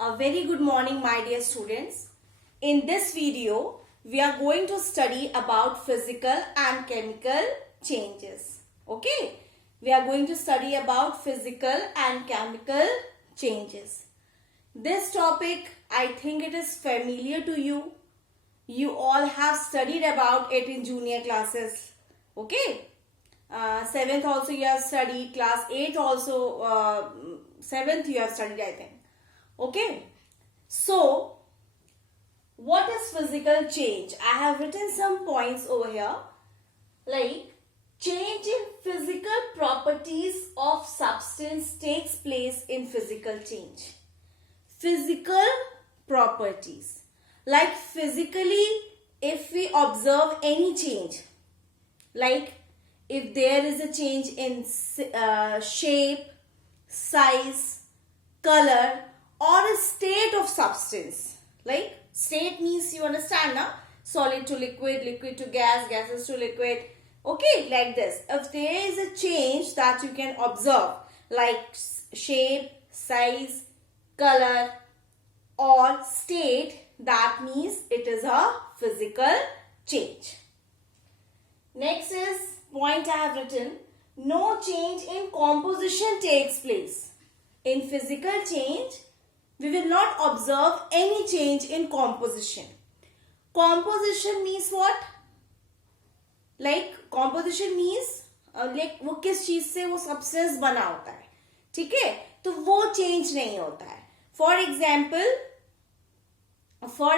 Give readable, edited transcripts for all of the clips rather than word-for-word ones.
A very good morning, my dear students. In this video, we are going to study about physical and chemical changes. Okay? We are going to study about physical and chemical changes. This topic, I think it is familiar to you. You all have studied about it in junior classes. Okay? 7th also you have studied, class 8 also, 7th you have studied, I think. Okay, so what is physical change? I have written some points over here, like change in physical properties of substance takes place in physical change. Physical properties, like physically, if we observe any change, like if there is a change in shape, size, color, or a state of substance. Like state means, you understand now, solid to liquid, liquid to gas, gases to liquid. Okay, like this. If there is a change that you can observe, like shape, size, color, or state, that means it is a physical change. Next is point I have written, no change in composition takes place. In physical change, we will not observe any change in composition. Composition means what? Like composition means like वो किस चीज से वो substance बना होता है, ठीक है? तो वो change नहीं होता है. For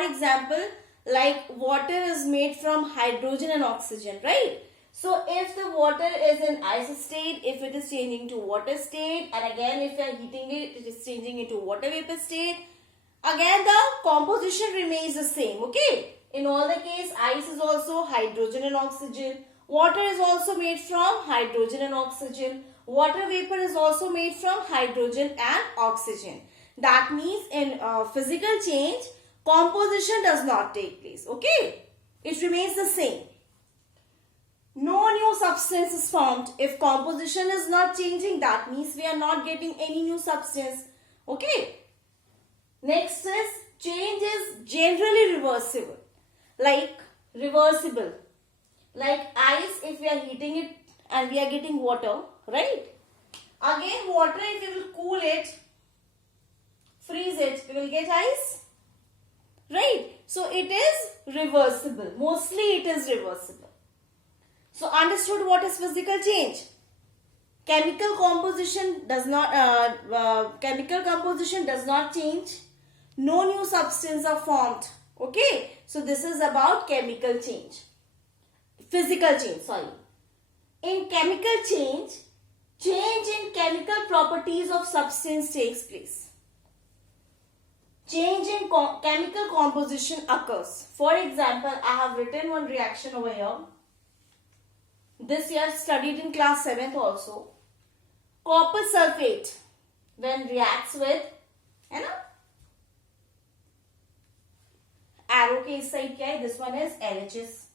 example, like water is made from hydrogen and oxygen, right? So if the water is in ice state, if it is changing to water state, and again if you are heating it, it is changing into water vapor state, again the composition remains the same, okay? In all the case, ice is also hydrogen and oxygen. Water is also made from hydrogen and oxygen. Water vapor is also made from hydrogen and oxygen. That means in physical change, composition does not take place, okay? It remains the same. No new substance is formed. If composition is not changing, that means we are not getting any new substance. Okay. Next is change is generally reversible. Like reversible. Like ice, if we are heating it and we are getting water, right? Again water, if we will cool it, freeze it, we will get ice. Right? So it is reversible. Mostly it is reversible. So understood what is physical change? Chemical composition does not change. No new substance are formed. Okay. So this is about chemical change. Physical change, sorry. In chemical change, change in chemical properties of substance takes place. Change in chemical composition occurs. For example, I have written one reaction over here. This year studied in class 7th also. Copper sulfate when reacts with, है ना? Arrow के इस side क्या है? This one is LHS,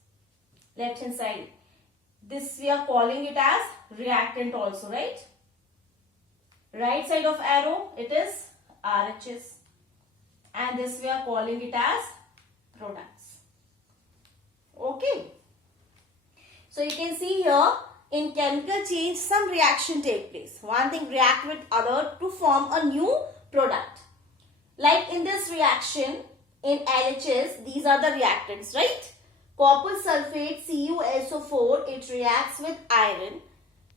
left hand side. This we are calling it as reactant also, right? Right side of arrow it is RHS, and this we are calling it as products. Okay. So you can see here, in chemical change, some reaction take place. One thing react with other to form a new product. Like in this reaction, in LHS, these are the reactants, right? Copper sulfate, CuSO4, it reacts with iron.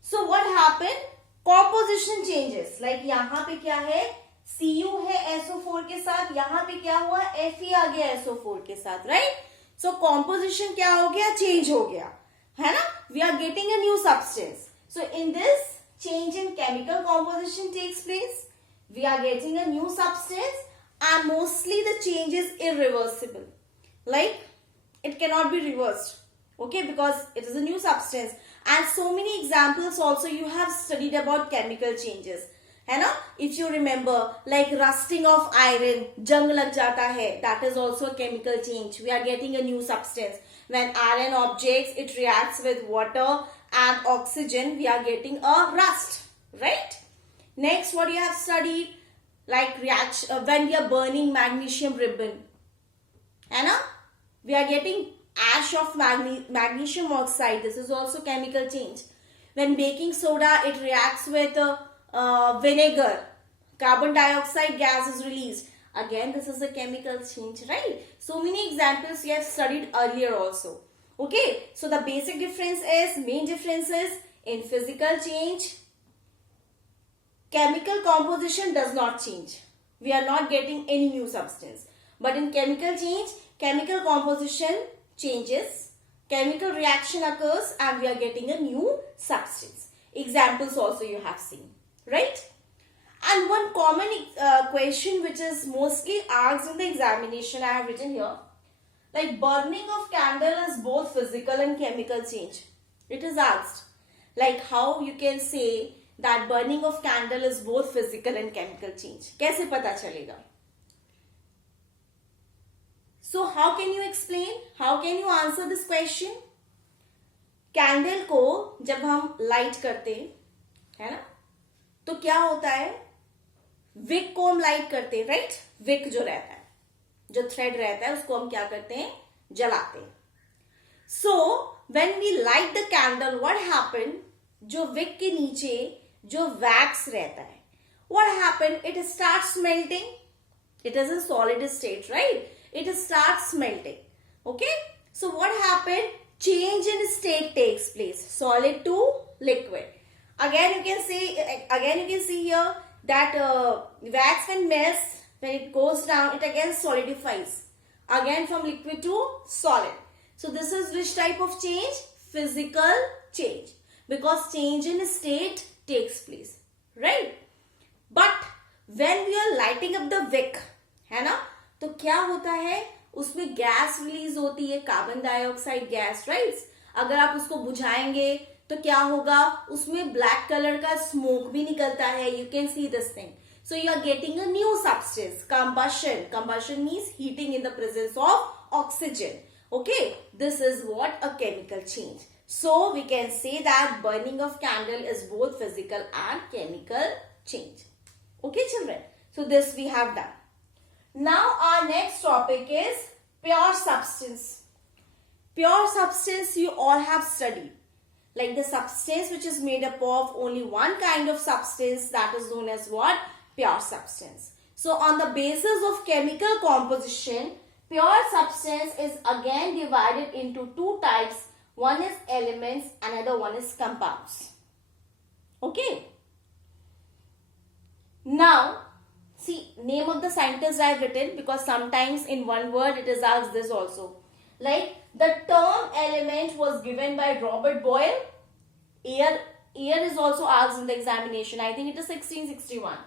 So what happened? Composition changes. Like यहाँ पे क्या है? Cu है SO4 के साथ, यहाँ पे क्या हुआ? Fe आ गया SO4 के साथ, right? So composition क्या हो गया? Change हो गया. है ना? We are getting a new substance. So in this, change in chemical composition takes place. We are getting a new substance, and mostly the change is irreversible. Like it cannot be reversed. Okay, because it is a new substance. And so many examples also you have studied about chemical changes. है ना? If you remember, like rusting of iron, जंग लग जाता है, that is also a chemical change. We are getting a new substance. When iron objects, it reacts with water and oxygen, we are getting a rust, right? Next, what you have studied? like reaction when we are burning magnesium ribbon, है ना, we are getting ash of magnesium oxide. This is also chemical change. When baking soda, it reacts with vinegar, carbon dioxide gas is released. Again, this is a chemical change, right? So many examples we have studied earlier also. Okay, so the basic difference is, main difference is, in physical change, chemical composition does not change. We are not getting any new substance. But in chemical change, chemical composition changes, chemical reaction occurs, and we are getting a new substance. Examples also you have seen, right? And one common question which is mostly asked in the examination, I have written here, like burning of candle is both physical and chemical change. It is asked, like how you can say that burning of candle is both physical and chemical change. कैसे पता चलेगा? So how can you explain? How can you answer this question? Candle को जब हम light करते है ना, तो क्या होता है, विक को हम लाइट करते हैं, राइट? विक जो रहता है, जो थ्रेड रहता है, उसको हम क्या करते हैं, जलाते हैं. So when we light the candle, what happen, जो विक के नीचे जो वैक्स रहता है, what happen, it starts melting. It is in solid state, right? It starts melting. Okay, so what happened, change in state takes place, solid to liquid. Again you can see here that wax when melts, when it goes down, it again solidifies, again from liquid to solid. So this is which type of change? Physical change, because change in state takes place, right? But when we are lighting up the wick, है ना, तो क्या होता है, उसमें gas release होती है, carbon dioxide gas, right? अगर आप उसको बुझाएंगे तो क्या होगा, उसमें ब्लैक कलर का स्मोक भी निकलता है. You can see this thing. So you are getting a new substance, combustion. Combustion means heating in the presence of oxygen. Okay, this is what a chemical change. So we can say that burning of candle is both physical and chemical change. Okay children, so this we have done. Now our next topic is pure substance. Pure substance you all have studied. Like the substance which is made up of only one kind of substance, that is known as what? Pure substance. So on the basis of chemical composition, pure substance is again divided into two types. One is elements, another one is compounds. Okay. Now, see, name of the scientist I have written, because sometimes in one word it is asked this also. Like the term element was given by Robert Boyle. Year is also asked in the examination. I think it is 1661.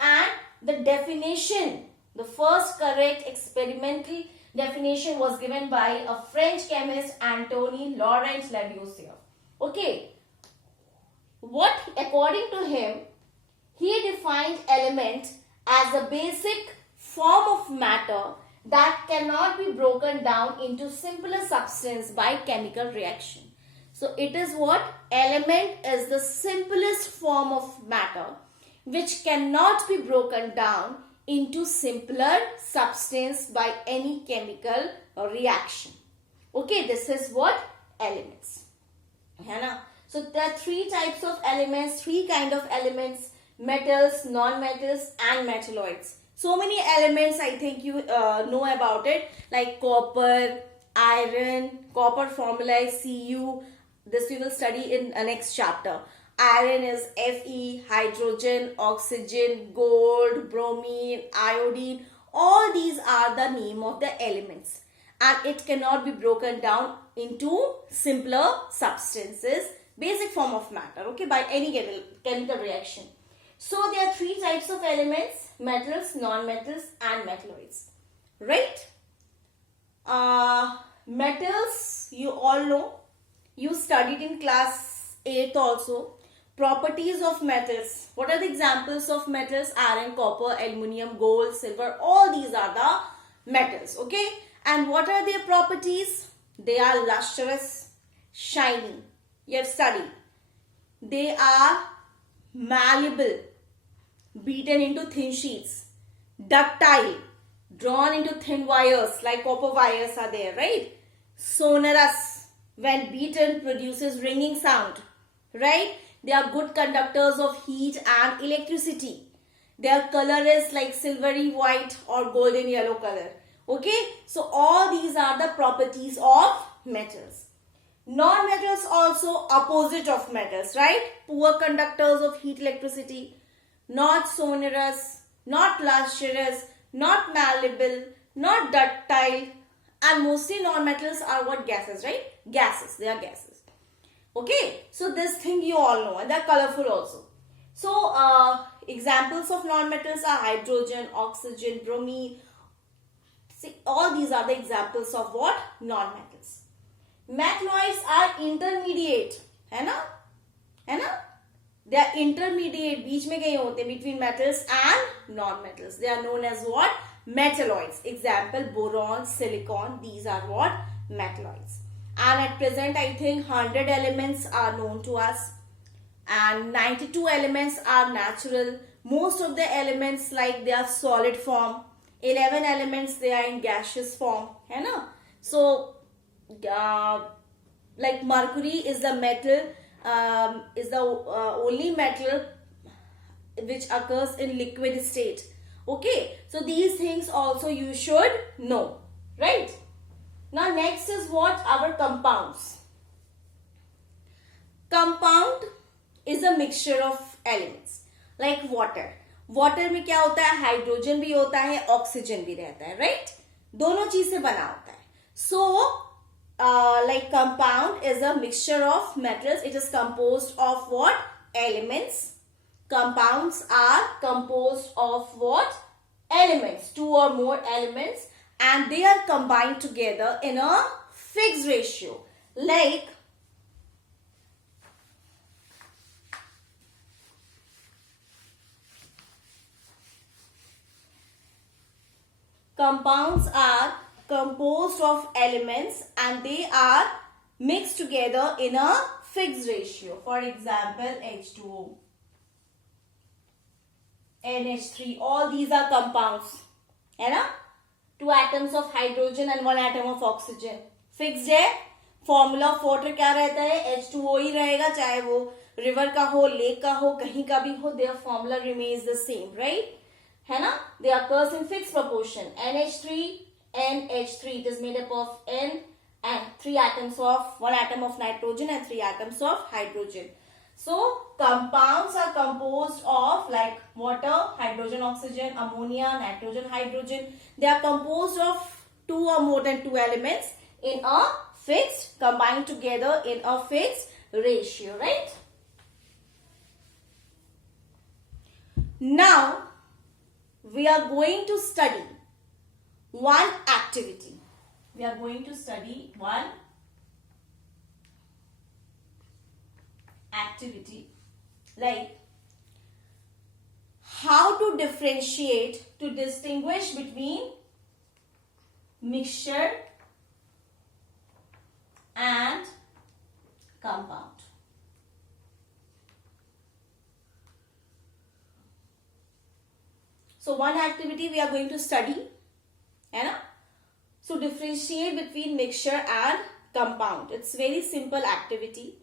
And the definition, the first correct experimental definition was given by a French chemist, Antoine Laurent Lavoisier. Okay. What, according to him, he defined element as a basic form of matter that cannot be broken down into simpler substance by chemical reaction. So it is what? Element is the simplest form of matter which cannot be broken down into simpler substance by any chemical reaction. Okay, this is what? Elements. So there are three types of elements, three kind of elements: metals, non-metals and metalloids. So many elements I think you know about it, like copper, iron. Copper formula is Cu. This we will study in the next chapter. Iron is Fe, hydrogen, oxygen, gold, bromine, iodine. All these are the name of the elements. And it cannot be broken down into simpler substances, basic form of matter, okay, by any chemical reaction. So there are three types of elements: metals, non-metals and metalloids. Right? Metals, you all know. You studied in class 8th also. Properties of metals. What are the examples of metals? Iron, copper, aluminium, gold, silver. All these are the metals. Okay. And what are their properties? They are lustrous, shiny. You have studied. They are malleable, beaten into thin sheets. Ductile, drawn into thin wires like copper wires are there, right? Sonorous, when beaten produces ringing sound, right? They are good conductors of heat and electricity. Their color is like silvery white or golden yellow color. Okay, so all these are the properties of metals. Non-metals also opposite of metals, right? Poor conductors of heat, electricity, not sonorous, not lustrous, not malleable, not ductile, and mostly non-metals are what? Gases, right? Gases, they are gases. Okay, so this thing you all know, and they're colorful also. So examples of non-metals are hydrogen, oxygen, bromine. See, all these are the examples of what? Non-metals. Metalloids are intermediate, है ना? है ना? They are intermediate, बीच में कहीं होते हैं, between metals and non-metals. They are known as what? Metalloids. Example, boron, silicon. These are what? Metalloids. And at present, I think 100 elements are known to us. And 92 elements are natural. Most of the elements, like, they are solid form. 11 elements, they are in gaseous form. है ना? So, like mercury is the metal, is the only metal which occurs in liquid state. Okay, so these things also you should know, right? Now next is what? Our compounds. Compound is a mixture of elements like water. Water में क्या होता है? Hydrogen भी होता है, oxygen भी रहता है, राइट? दोनों चीज से बना होता है. सो like compound is a mixture of metals. It is composed of what? Elements. Compounds are composed of what? Elements. Two or more elements, and they are combined together in a fixed ratio. Like compounds are composed of elements and they are mixed together in a fixed ratio. For example, H2O, NH3, all these are compounds. है ना? 2 atoms of hydrogen and 1 atom of oxygen. Fixed है. Formula of water क्या रहता है? H2O ही रहेगा, चाहे वो river का हो, lake का हो, कहीं का भी हो, their formula remains the same, right? है ना? They occurs in fixed proportion. NH3, NH3, it is made up of N and 3 atoms of 1 atom of nitrogen and 3 atoms of hydrogen. So compounds are composed of like water, hydrogen, oxygen, ammonia, nitrogen, hydrogen. They are composed of 2 or more than 2 elements in a fixed, combined together in a fixed ratio, right? Now we are going to study one activity. We are going to study one activity like how to differentiate, to distinguish between mixture and compound. So one activity we are going to study, है ना? So differentiate between mixture and compound. It's very simple activity.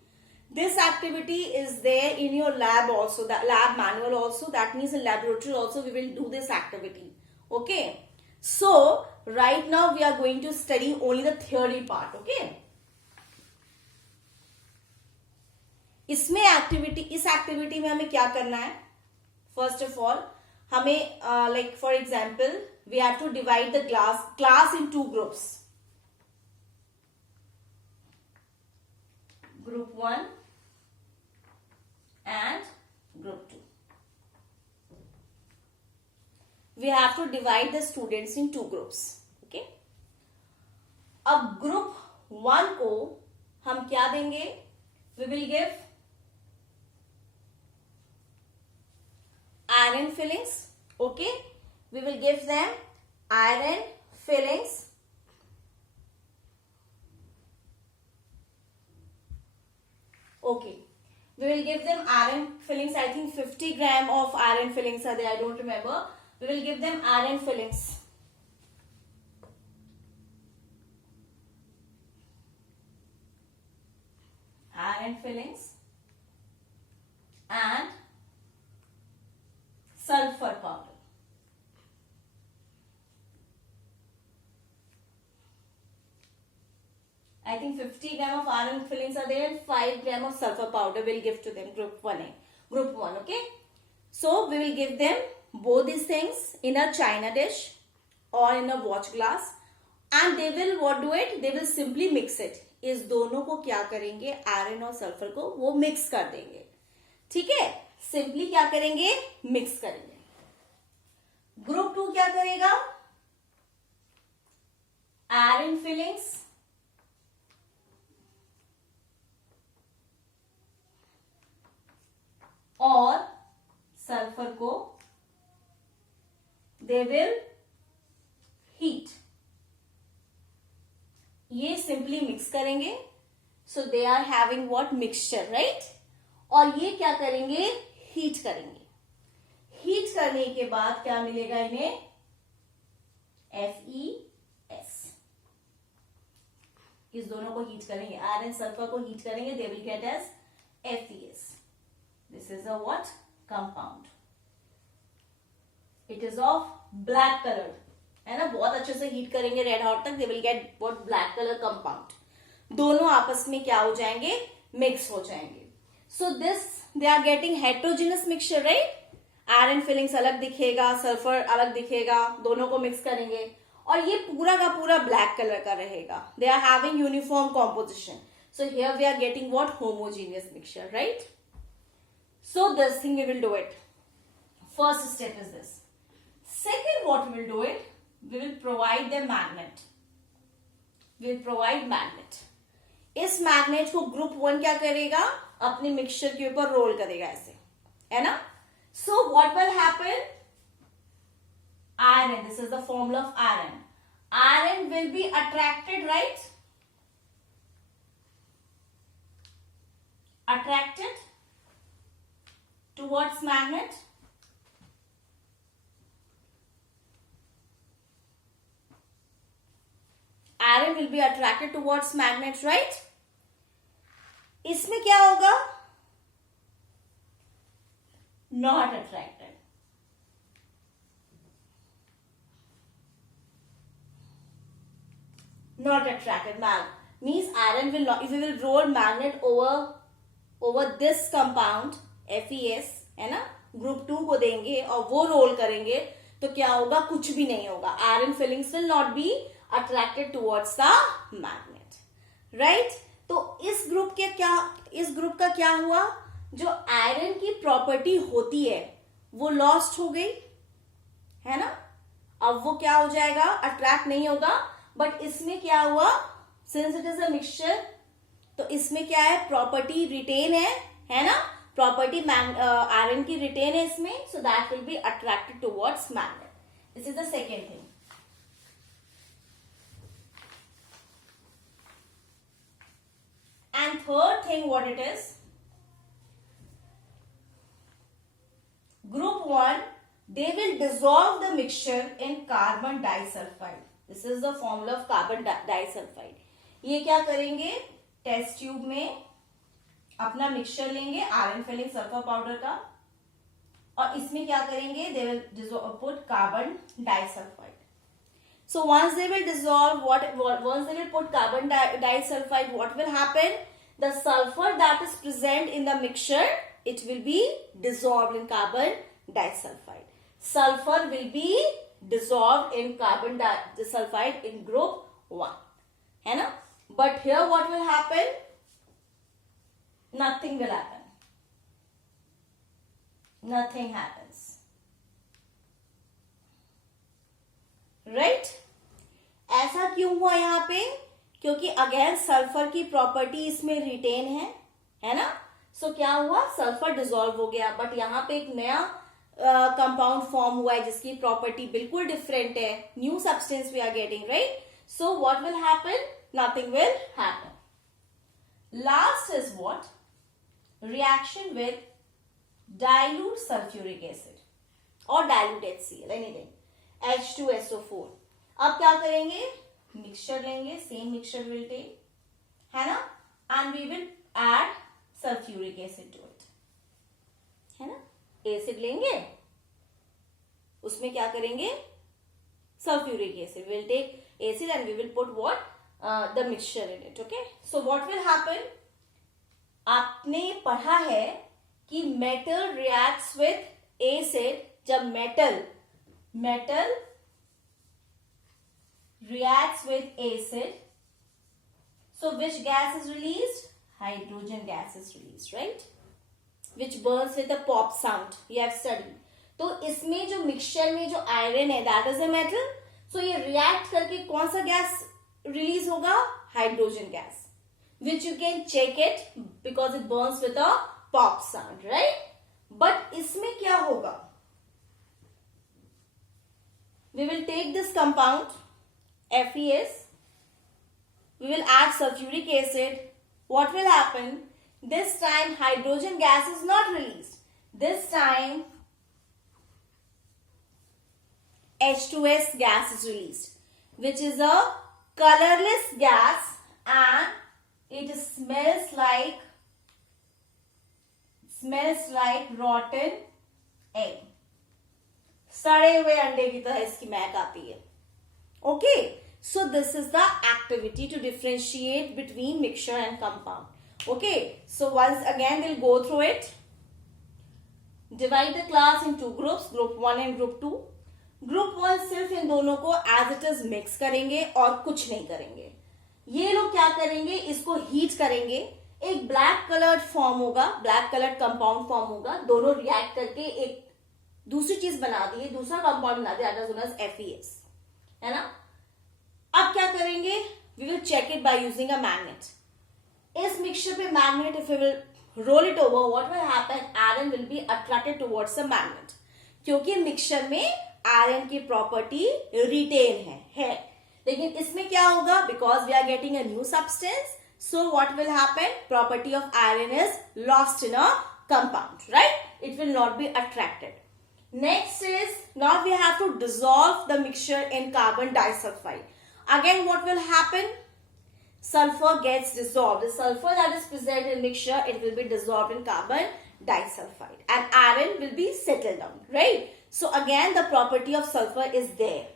This activity is there in your lab also, the lab manual also. That means in laboratory also we will do this activity. Okay. So right now we are going to study only the theory part. Okay. इसमें activity, इस activity में हमें क्या करना है? First of all हमें like for example we have to divide the class in 2 groups. Group 1 and group 2. We have to divide the students in 2 groups. Okay. अब group 1 को हम क्या देंगे? We will give iron fillings. Okay, we will give them iron fillings. Okay, We will give them iron fillings. I think 50 gram of iron fillings are there. I don't remember. We will give them iron fillings. Iron fillings and sulfur powder. I think 50 gram of iron fillings are there and 5 gram of sulfur powder will give to them, group 1, okay? So we will give them both these things in a china dish or in a watch glass and they will what do it? They will simply mix it. इस दोनों को क्या करेंगे? Iron और sulphur को वो mix कर देंगे, ठीक है? सिंपली क्या करेंगे? मिक्स करेंगे. ग्रुप 2 क्या करेगा? आयरन फिलिंग्स और सल्फर को दे विल हीट. ये सिंपली मिक्स करेंगे. So they are having what? Mixture, right? और ये क्या करेंगे? हीट करेंगे. हीट करने के बाद क्या मिलेगा इन्हें? FeS. इस दोनों को हीट करेंगे, आयरन सल्फर को हीट करेंगे, they will get as FeS. This is a what? Compound. It is of black color. है ना? बहुत अच्छे से हीट करेंगे रेड हॉट तक. They will get what? Black colour compound. दोनों आपस में क्या हो जाएंगे? मिक्स हो जाएंगे. So this they are getting heterogeneous mixture, right? Iron filings अलग दिखेगा, सल्फर अलग दिखेगा, दोनों को मिक्स करेंगे और ये पूरा का पूरा ब्लैक कलर का रहेगा. They are having uniform composition. So here we are getting what? Homogeneous mixture, right? So this thing we will do it. First step is this. Second, what we will do it? We will provide the magnet. We will provide magnet. इस magnet को group 1 क्या करेगा? अपने mixture के ऊपर role करेगा ऐसे, है ना? So what will happen? Iron. This is the formula of iron. Iron will be attracted, right? Attracted towards magnet. Iron will be attracted towards magnet, right? इसमें क्या होगा? Not attracted. Not attracted. Means iron will not. If we will roll magnet over this compound FeS, है ना? Group 2 को देंगे और वो role करेंगे तो क्या होगा? कुछ भी नहीं होगा. Iron filings will not be attracted towards the magnet, right? तो इस ग्रुप का क्या हुआ? जो आयरन की प्रॉपर्टी होती है वो लॉस्ट हो गई, है ना? अब वो क्या हो जाएगा? अट्रैक्ट नहीं होगा. बट इसमें क्या हुआ? Since it is a mixture तो इसमें क्या है? प्रॉपर्टी रिटेन है ना? प्रॉपर्टी आयरन की रिटेन है इसमें. So that will be attracted towards magnet. This is the second thing. And third thing, what it is? Group 1, they will dissolve the mixture in carbon disulfide. This is the formula of carbon disulfide. ये क्या करेंगे? Test tube में अपना mixture लेंगे iron filling sulphur powder का और इसमें क्या करेंगे? They will put carbon disulfide. So once they will dissolve, once they will put carbon disulfide, what will happen? The sulfur that is present in the mixture, it will be dissolved in carbon disulfide. Sulfur will be dissolved in carbon disulfide in group 1. है ना? But here what will happen? Nothing will happen. Nothing happens. Right? ऐसा क्यों हुआ यहाँ पे? क्योंकि again sulphur की property इसमें रिटेन है ना? सो क्या हुआ? सल्फर डिसॉल्व हो गया. बट यहाँ पे एक नया कंपाउंड फॉर्म हुआ है जिसकी प्रॉपर्टी बिल्कुल डिफरेंट है. New substance we are getting, right? So what will happen? Nothing will happen. Last is what? reaction with dilute sulfuric acid or dilute HCl, anything, H2SO4. अब क्या करेंगे, मिक्सचर लेंगे, same mixture will take, है ना, and we will add sulphuric acid to it, है ना, acid लेंगे, उसमें क्या करेंगे, sulfuric acid. We'll take acid and we will put what? The mixture in it. Okay. So what will happen? आपने पढ़ा है कि metal reacts with acid. जब metal reacts with acid, so which gas is released? Hydrogen gas is released, right? Which burns with a pop sound. You have studied. तो इसमें जो mixture में जो आयरन है that is a metal, so ये react करके कौन सा गैस रिलीज होगा, hydrogen gas, which you can check it because it burns with a pop sound, right. But इसमें क्या होगा, we will take this compound FeS, we will add sulfuric acid. What will happen? This time hydrogen gas is not released. This time H2S gas is released, which is a colorless gas and it smells like rotten egg. सड़े हुए अंडे की तरह इसकी महक आती है. Okay, so this is the activity to differentiate between mixture and compound. Okay, so once again we'll go through it. Divide the class in two groups, group 1 and group 2. Group 1 सिर्फ इन दोनों को एज इट इज मिक्स करेंगे और कुछ नहीं करेंगे. ये लोग क्या करेंगे, इसको हीट करेंगे, एक ब्लैक कलर्ड फॉर्म होगा, ब्लैक कलर्ड कंपाउंड फॉर्म होगा, दोनों रिएक्ट करके एक दूसरी चीज बना दी, दूसरा कंपाउंड बना दिया, that is known as FeS, है ना. अब क्या करेंगे, we will check it by using a magnet. इस मिक्सचर पे magnet if you will roll it over, what will happen, iron will be attracted towards the magnet, क्योंकि mixture में iron की प्रॉपर्टी रिटेन है. लेकिन इसमें क्या होगा, because we are getting a new substance, so what will happen, property of iron is lost in a compound, right, it will not be attracted. Next is, now we have to dissolve the mixture in carbon disulphide. Again what will happen, sulfur gets dissolved. The sulfur that is present in mixture, it will be dissolved in carbon disulfide and iron will be settled down, right? So again the property of sulfur is there.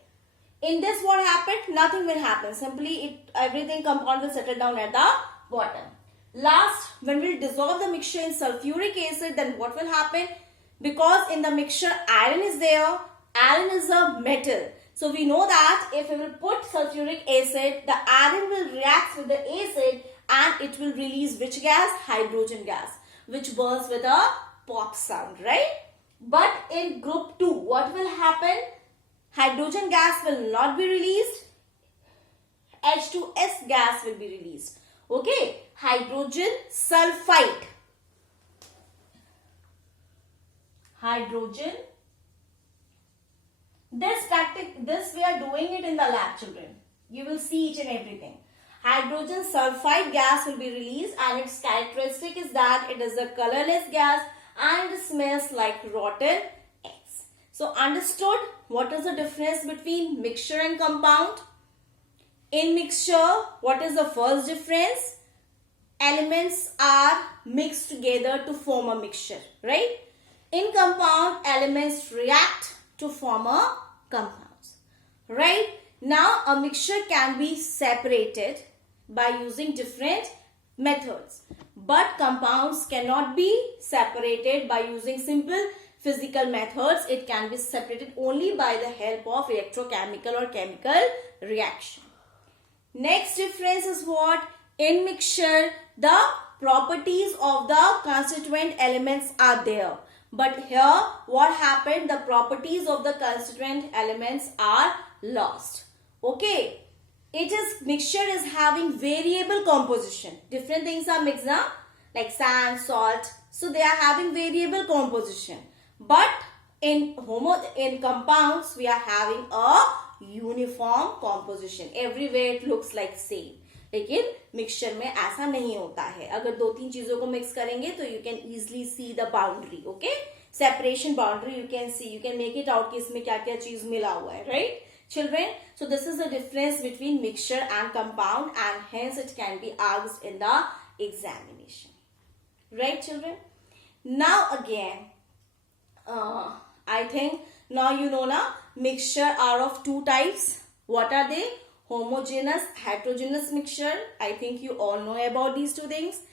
In this what happened, nothing will happen, simply everything compound will settle down at the bottom. Last, when we dissolve the mixture in sulfuric acid, then what will happen, because in the mixture iron is there, iron is a metal. So we know that if we will put sulfuric acid, the iron will react with the acid and it will release which gas? Hydrogen gas, which burns with a pop sound, right? But in group 2, what will happen? Hydrogen gas will not be released. H2S gas will be released. Okay, hydrogen sulfide. Hydrogen. This we are doing it in the lab, children. You will see each and everything. Hydrogen sulfide gas will be released and its characteristic is that it is a colorless gas and it smells like rotten eggs. So understood what is the difference between mixture and compound? In mixture, what is the first difference? Elements are mixed together to form a mixture, right? In compound, elements react to form a compounds, right? Now a mixture can be separated by using different methods, but compounds cannot be separated by using simple physical methods. It can be separated only by the help of electrochemical or chemical reaction. Next difference is what? In mixture, the properties of the constituent elements are there. But here, what happened? The properties of the constituent elements are lost. Okay. Mixture is having variable composition. Different things are mixed now, like sand, salt. So they are having variable composition. But in compounds, we are having a uniform composition. Everywhere it looks like same. लेकिन mixture में ऐसा नहीं होता है. अगर 2-3 चीजों को mix करेंगे तो you can easily see the boundary. Okay, separation boundary you can C, you can make it out कि इसमें क्या क्या चीज मिला हुआ है. Right children, so this is the difference between mixture and compound, and hence it can be asked in the examination. Right children? Now again, I think now you know na, mixture are of two types. What are they? Homogeneous, heterogeneous mixture. I think you all know about these two things.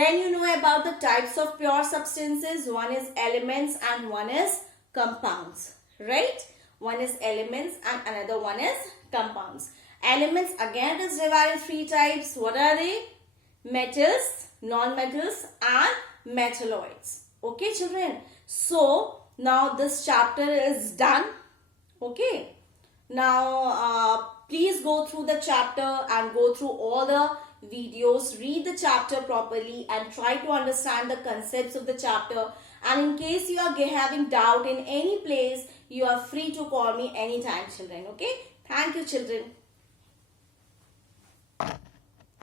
Then you know about the types of pure substances. One is elements and one is compounds. Right? One is elements and another one is compounds. Elements again is divided in 3 types. What are they? Metals, non-metals and metalloids. Okay children. So now this chapter is done. Okay. Now please go through the chapter and go through all the videos. Read the chapter properly and try to understand the concepts of the chapter. And in case you are having doubt in any place, you are free to call me anytime children. Okay. Thank you children.